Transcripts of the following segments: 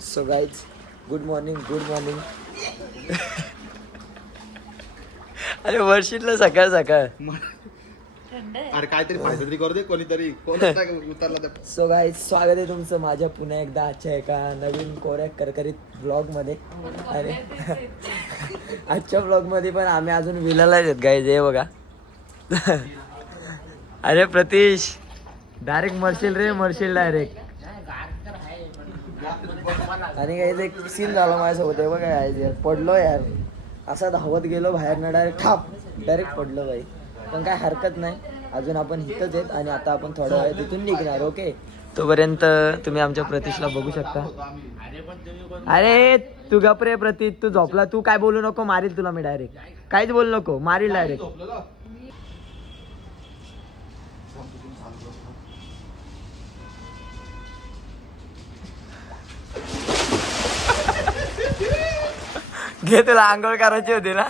So guys good morning अरे वर्षीतलं सकाळ सकाळ अरे काहीतरी फायदा तरी करू दे कोणीतरी उतरला. सो गाइज स्वागत आहे तुमचं माझ्या पुन्हा एकदा आजच्या एका नवीन कोऱ्या करकरीत ब्लॉग मध्ये. आणि आजच्या ब्लॉग मध्ये पण आम्ही अजून विलाला आहेत गाईज. हे बघा अरे प्रतीश डायरेक्ट मरशील डायरेक्ट. आणि काही एक सीन झाला माझ्यासोबत आहे बघा यार, पडलो यार असा धावत गेलो बाहेरनं डायरेक्ट पडलो भाई. पण काय हरकत नाही, अजून आपण इथंच आहेत आणि आता आपण थोड्या वेळ तिथून निघणार. ओके, तोपर्यंत तुम्ही आमच्या प्रतीशला बघू शकता. अरे तू गपरे प्रतीश, तू झोपला, तू काय बोलू नको, मारील तुला मी डायरेक्ट. काहीच बोलू नको, मारील डायरेक्ट. घे, तुला आंघोळ करायची होती ना.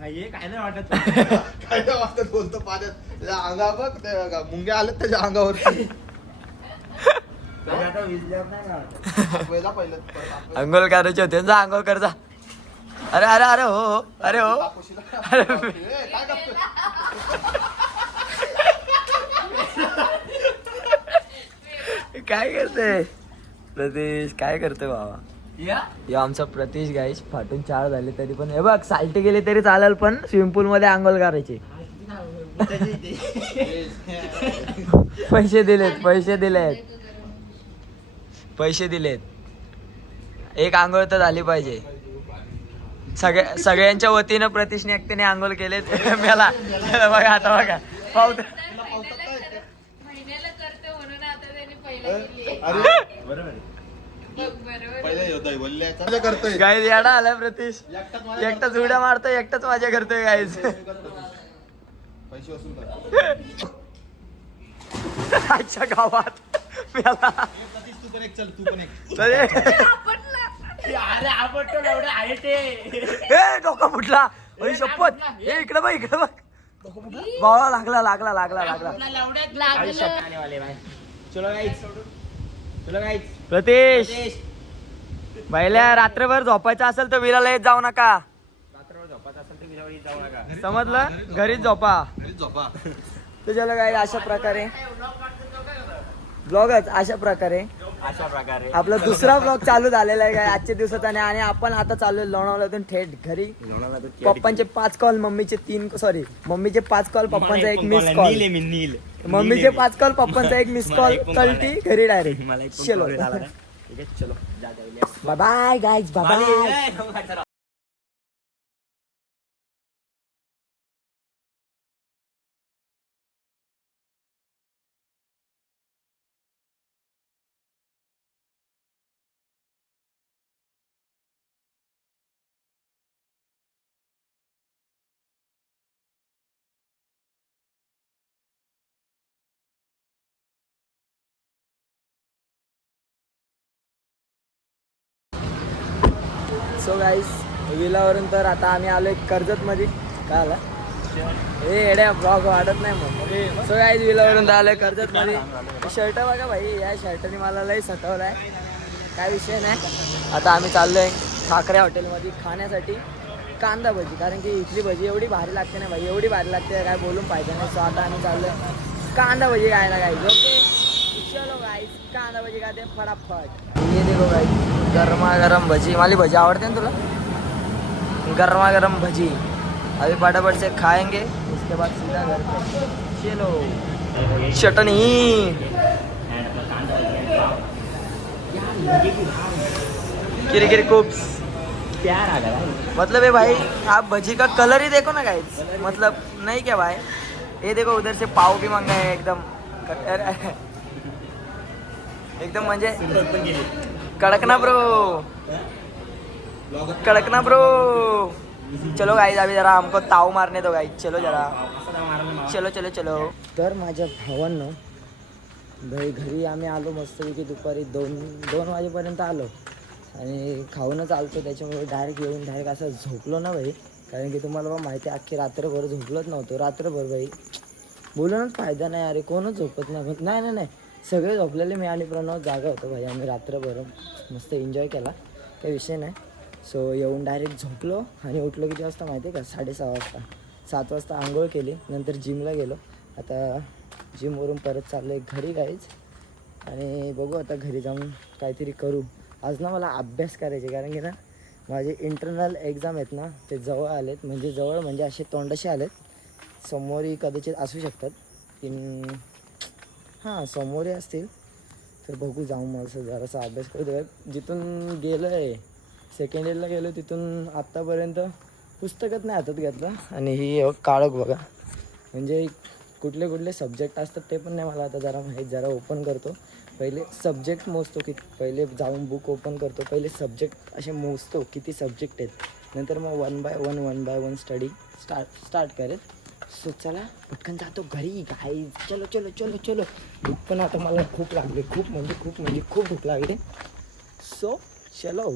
काय नाही वाटत बोलतो पाण्यात त्याच्या अंगा बघ ते मुंग्या आलेत त्याच्या अंगावरती. आंघोळ करायची होती, जा आंघोळ कर जा. अरे अरे अरे हो अरे हो काय करते प्रतीश, काय करते बाबा. या आमचा प्रतीश गाईस फाटून 4 झाले तरी पण हे बघ साल्टी गेली तरी चालेल, पण स्विमिंग पूल मध्ये आंघोळ करायचे. पैसे दिलेत. एक आंघोळ तर झाली पाहिजे. सगळ्यांच्या वतीनं प्रतीशने एकट्याने आंघोळ केलेत. मला बघा आता बघा पाहू. गाईज येडा आलाय प्रतीश, एकटाच उड्या मारतोय, एकटाच माझ्या करतोय गाईज. आजच्या गावात डोका फुटला शपथ. हे इकडे बघ बाबा, लागला. प्रतीश पहिल्या रात्रभर झोपायचं असेल तर विराला येत जाऊ नका. समजलं, घरीच झोपा. तर चला काय, अशा प्रकारे ब्लॉगच अशा प्रकारे आपला दुसरा ब्लॉग चालू झालेला आहे काय आजच्या दिवसात. आणि आपण आता चालू लोणावळ्यातून थेट घरी. पप्पांचे 5 कॉल, मम्मीचे 5 कॉल, पप्पांचा 1 मिस कॉल. मम्मीचे 5 कॉल, पप्पांचा 1 मिस कॉल, कल्टी घरी डायरेक्ट. चलो bye bye guys, bye bye. So guys विलावरून तर आता आम्ही आलोय कर्जत मध्ये. काय आला हे एड्या ब्लॉग वाढत नाही मग. सो गाईस विलावरून तर आलोय कर्जत मध्ये. शर्ट बघा भाई, या शर्टने मला लई सतवलाय. काय विषय नाही. आता आम्ही चाललोय ठाकरे हॉटेलमध्ये खाण्यासाठी कांदा भजी, कारण की इथली भजी एवढी भारी लागते ना भाई, एवढी भारी लागते काय बोलून पाहिजे नाही. सो आता आम्ही चाललोय कांदा भजी खायला गाईस. ओके चलो गाईस, कांदा भजी खाते फटाफट. ये देखो गाईस, गरमा भजी. माली भजी आवडते ना तुला? गरमा भजी अभी फटाफट से खाएंगे, उसके बाद सीधा घर पे. चलो चटनी किरी कुप्स. प्यार आ गया मतलब है भाई. आप भजी का कलर ही देखो ना गाइस, मतलब नहीं क्या भाई. ये देखो उधर से पाव भी मंगा है एकदम म्हणजे कड़कना ब्रो. चलो गाइस, अभी जरा हमको ताव मारने दो गाइस. चलो चलो. तर माझ्या भावांनो घरी आम्ही आलो मस्तपैकी दुपारी 2 वाजेपर्यंत आलो आणि खाऊनच आलतो. त्याच्यामुळे डायरेक्ट असं झोपलो ना भाई, कारण की तुम्हाला बा माहिती आहे अख्खी रात्रभर झोपलोच नव्हतो. रात्रभर भाई बोलूनच फायदा नाही. अरे कोणच झोपत नाही. सगळे झोपलेले, मी आणि प्रणव जागा होतो भाई. आम्ही रात्रभर मस्त एन्जॉय केला, काही विषय नाही. सो येऊन डायरेक्ट झोपलो आणि उठलो किती वाजता माहिती आहे का? 6:30 वाजता. 7 वाजता आंघोळ केली, नंतर जिमला गेलो. आता जिमवरून परत चाललो आहे घरी काहीच. आणि बघू आता घरी जाऊन काहीतरी करू. आज ना मला अभ्यास करायचे, कारण की ना माझे इंटरनल एक्झाम आहेत ना ते जवळ आलेत. म्हणजे जवळ म्हणजे असे तोंडाशी आलेत. समोरही कदाचित असू शकतात की हां समोरही असतील. तर बघू जाऊन मला जरासा अभ्यास करू दे. जिथून गेलो आहे सेकंड इयरला गेलो तिथून आत्तापर्यंत पुस्तकच नाही हातात घेतलं. आणि ही काळोख बघा, म्हणजे कुठले कुठले सब्जेक्ट असतात ते पण नाही मला आता जरा माहीत. जरा ओपन करतो पहिले सब्जेक्ट मोजतो, की पहिले जाऊन बुक ओपन करतो, पहिले सब्जेक्ट असे मोजतो किती सब्जेक्ट आहेत, नंतर मग one by one study start करेल. सो चला पटकन जातो घरी काय. चलो चलो चलो चलो. भूक पण आता मला खूप लागली, खूप म्हणजे खूप भूक लागली. सो चलो.